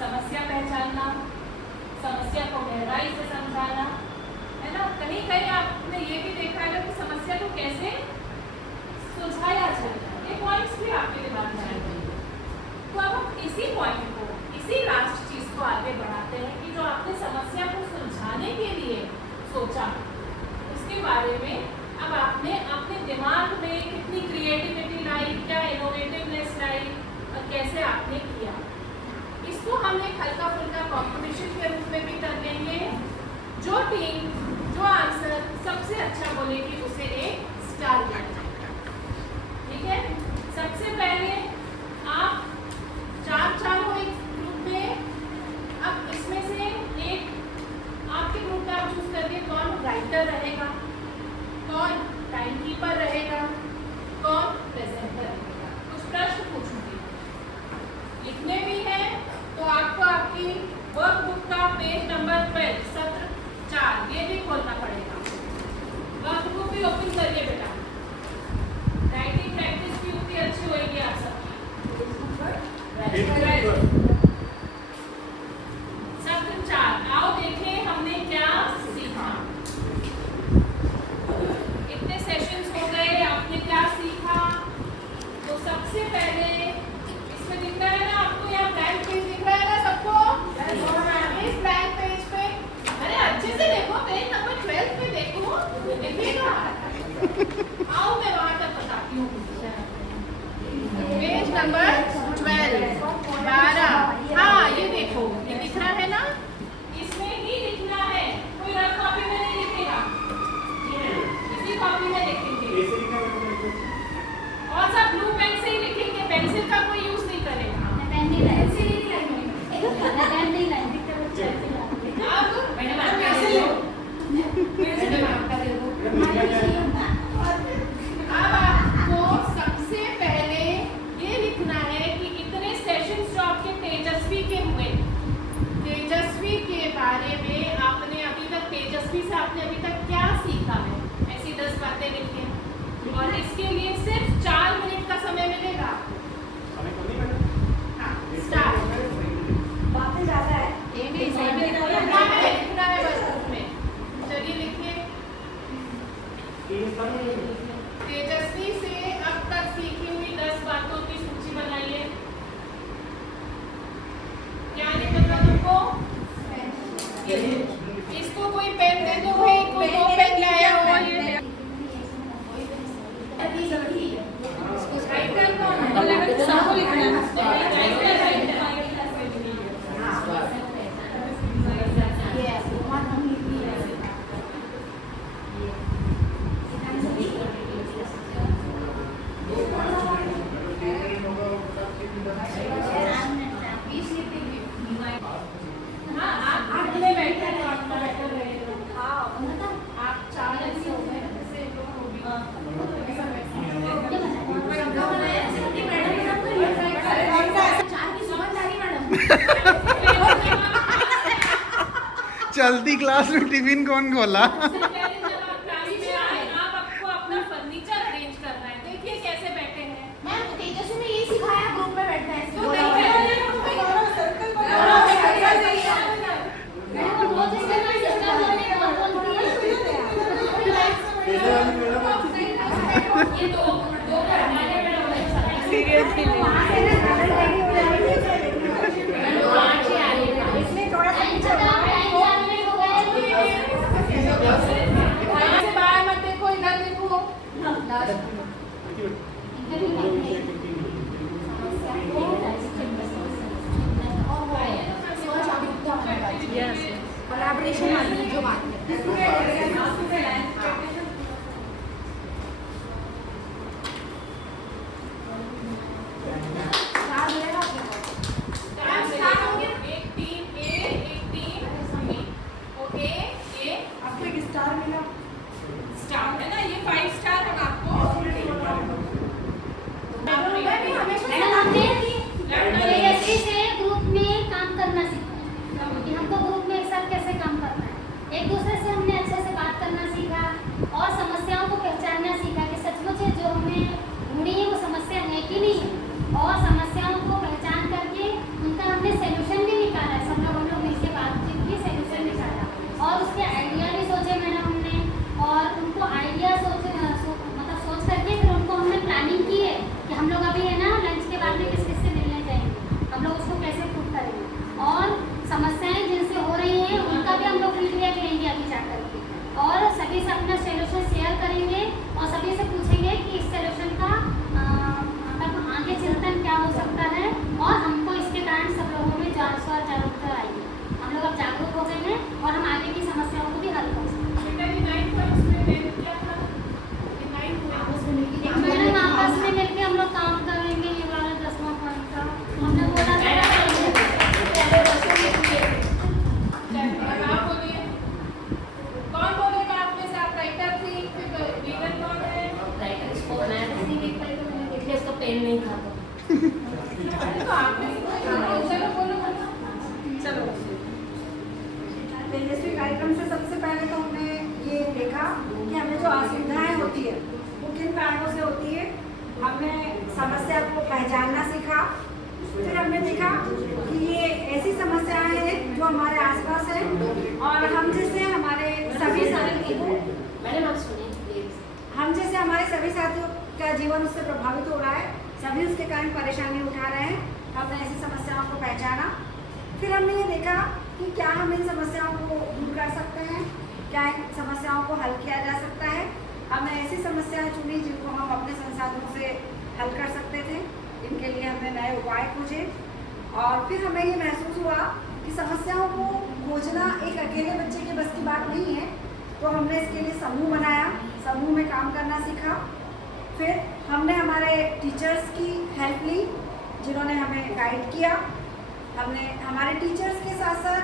समस्या पहचानना, समस्या को गहराई से समझाना, है ना। कहीं कहीं आपने ये भी देखा है कि समस्या को कैसे सुलझाया जाए, ये पॉइंट्स भी आपके दिमाग में आएंगे। तो अब हम इसी पॉइंट को, इसी लास्ट चीज को आगे बढ़ाते हैं कि जो आपने समस्या को सुलझाने के लिए सोचा, उसके बारे में अब आपने अपने दिमाग में कितनी क्रिएटिविटी लाई, क्या इनोवेटिवनेस लाई और कैसे आपने किया। इसको हम एक हल्का फुल्का कॉम्पिटिशन के रूप में भी कर लेंगे। जो टीम जो आंसर सबसे अच्छा बोलेगी उसे एक स्टार दिया जाएगा, ठीक है। सबसे पहले आप चार हो एक ग्रुप में। अब इसमें से एक आपके ग्रुप में आप चूज करिए कौन राइटर रहेगा, कौन टाइमकीपर रहेगा, कौन प्रेजेंटर रहेगा। कुछ प्रश्न पूछूंगी, लिखने भी है तो आपको आपकी वर्कबुक का पेज नंबर 12 सत्र 4 ये भी खोलना पड़ेगा। वर्कबुक भी ओपन करिए बेटा, राइटिंग प्रैक्टिस भी उतनी अच्छी होगी आप सबकी। सत्र 4 आओ देखें हमने क्या सीखा। इतने सेशंस हो गए, आपने क्या सीखा। तो सबसे पहले इसमें दिख रहा है ना आपको, यहाँ ब्लैंक पेज दिख रहा है ना सबको। इस ब्लैंक पेज पे अरे अच्छे से देखो, पेज नंबर 12 पे देखो, देखिएगा। आओ मैं वहां तक बताती हूँ। पेज नंबर 12 हाँ ये देखो, ये दिख रहा है ना, इसमें ही लिखना है। कोई रफ कॉपी में नहीं लिखेगा, इसी कॉपी में लिखेंगे। और सब ब्लू पेन से ही लिखेंगे, पेंसिल का कोई यूज नहीं करेगा। अब आपको सबसे पहले ये लिखना है कि इतने सेशंस जो आपके तेजस्वी के हुए, तेजस्वी के बारे में आपने अभी तक, तेजस्वी से आपने अभी तक क्या सीखा है, ऐसी 10 बातें लिखें। और इसके लिए सिर्फ 4 मिनट का समय मिलेगा। हाँ स्टार्ट। बातें ज्यादा है, लिखना है बस उसमें। चलिए लिखिए। तेजस्वी से अब तक सीखी हुई 10 बातों की सूची बनाइए। क्या लिखना तुमको? इसको कोई पेन दे दो भाई, कोई 2 पेन लाया हो। राइटर कौन? सबको लिखना है। चलती क्लास में टिफिन कौन खोला? जब आप क्लास में आए, आप आपको अपना फर्नीचर अरेंज करना है। देखिए कैसे बैठे हैं। मैम तेजस्वी ने ये सिखाया ग्रुप में बैठना है। तो देखिए ये दो सीरियसली इसमें थोड़ा सा तो आपने चलो बोलो चलो। तेजस्वी कार्यक्रम से सबसे पहले तो हमने ये देखा कि हमें जो असुविधाएं होती है वो किन कारणों से होती है। हमने समस्या को पहचानना सीखा। फिर हमने देखा कि ये ऐसी समस्याएं हैं जो हमारे आसपास है और हम जैसे हमारे सभी साथियों को मैडम आप सुनिए प्लीज। हम जैसे हमारे सभी साथियों का जीवन उससे प्रभावित हो रहा है। सभी उसके कारण परेशानी उठा रहे हैं। हमने ऐसी समस्याओं को पहचाना। फिर हमने ये देखा कि क्या हम इन समस्याओं को दूर कर सकते हैं, क्या इन समस्याओं को हल किया जा सकता है। हमने ऐसी समस्याएं चुनी जिनको हम अपने संसाधनों से हल कर सकते थे। इनके लिए हमने नए उपाय खोजे और फिर हमें ये महसूस हुआ कि समस्याओं को खोजना एक अकेले बच्चे के बस की बात नहीं है। तो हमने इसके लिए समूह बनाया, समूह में काम करना सीखा। फिर हमने हमारे टीचर्स की हेल्प ली जिन्होंने हमें गाइड किया। हमने हमारे टीचर्स के साथ साथ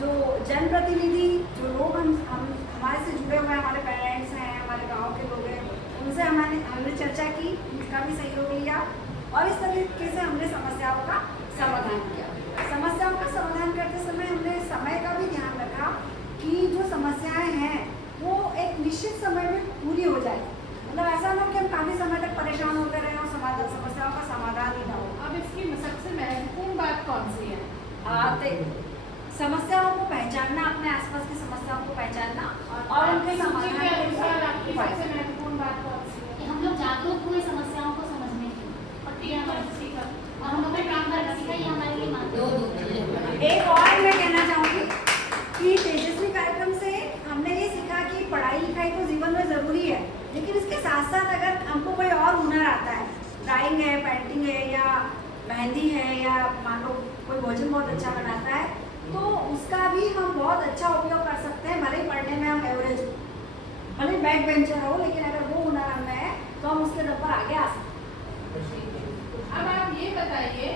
जो जनप्रतिनिधि, जो लोग हम हमारे से जुड़े हुए हमारे पेरेंट्स हैं, हमारे गांव के लोग हैं, उनसे हमने चर्चा की, उनका भी सहयोग लिया और इस तरीके से हमने समस्याओं का समाधान किया। समस्याओं का समाधान करते समय हमने समय का भी ध्यान रखा कि जो समस्याएं हैं वो एक निश्चित समय में पूरी हो जाए। मतलब ऐसा ना हो कि हम काफ़ी समय तक परेशान होते रहे और समस्याओं का समाधान ही ना हो। अब इसकी सबसे महत्वपूर्ण बात कौन सी है? समस्याओं को पहचानना, अपने आसपास की समस्याओं को पहचानना और उनके समाधान के के अनुसार लिए आपकी उपाय। सबसे महत्वपूर्ण बात कौन सी है? कि हम लोग जागरूक हुए समस्याओं को समझने की और ठीक है सीखा और हम अपने काम करना सीखा। ये हमारे लिए माध्यम। एक और मैं कहना चाहूँगी कि तेजस्वी कार्यक्रम से हमने ये सीखा कि पढ़ाई लिखाई तो जीवन में ज़रूरी है, लेकिन इसके साथ साथ अगर हमको कोई और हुनर आता है, ड्राइंग है, पेंटिंग है या मेहंदी है या मान लो कोई भोजन बहुत अच्छा बनाता है, तो उसका भी हम बहुत अच्छा उपयोग कर सकते हैं। भले ही पढ़ने में हम एवरेज हो, भले ही बैक बेंचर हो, लेकिन अगर वो हुनर हमें है तो हम उसके दम पर आगे आ सकते हैं। अब आप ये बताइए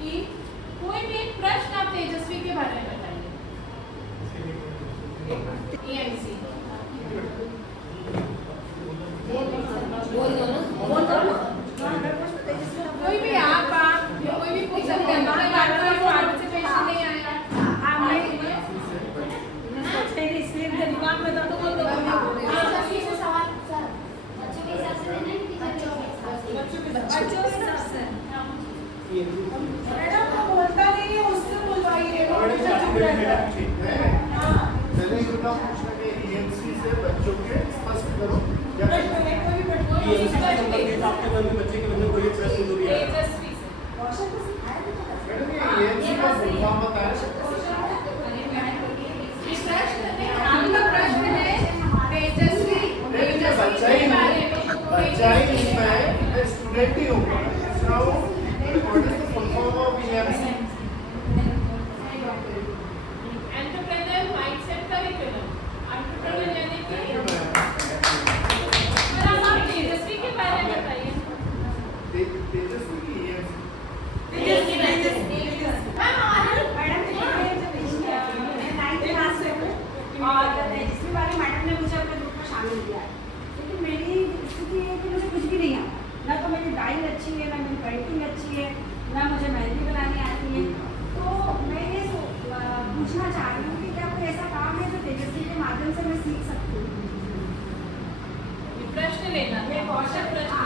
कि कोई भी एक प्रश्न आप तेजस्वी के बारे में बताइए। EMC बोल दो ना। कोई भी आप कोई भी पूछ सकते हैं। हमारे पार्टिसिपेशन नहीं आया। दिमाग में तो बोल दो। बच्चों के हिसाब से देना है कि बच्चों के हिसाब से? बच्चों के हिसाब से। मैडम वो बोलता नहीं है, उससे बुलवाइए। चलिए इतना पूछना कि EMC से बच्चों के स्पष्ट करो या आपके मन में बच्चे के मन में कोई प्रश्न दूरी है तेजस्वी से। मैडम ये EMC का फुल फॉर्म बताएं। आपका प्रश्न है तेजस्वी बच्चा ही नहीं, मैं स्टूडेंट ही हूँ। So what is the full form of EMC? Entrepreneur mindset curriculum. Entrepreneur यानी कि आप तेजस्वी के बारे में बताइए। तेजस्वी की EMC और तेजस्वी वाली मैडम ने मुझे अपने ग्रुप में शामिल किया है, लेकिन मेरी स्थिति है कि मुझे कुछ भी नहीं आता। ना तो मेरी ड्राइंग अच्छी है, ना मेरी पेंटिंग अच्छी है, ना मुझे मेहंदी बनानी आती है। तो मैं ये पूछना चाह रही हूँ कि क्या कोई ऐसा काम है जो तेजस्वी के माध्यम से मैं सीख सकती हूँ? प्रश्न लेना है, कौशल प्रश्न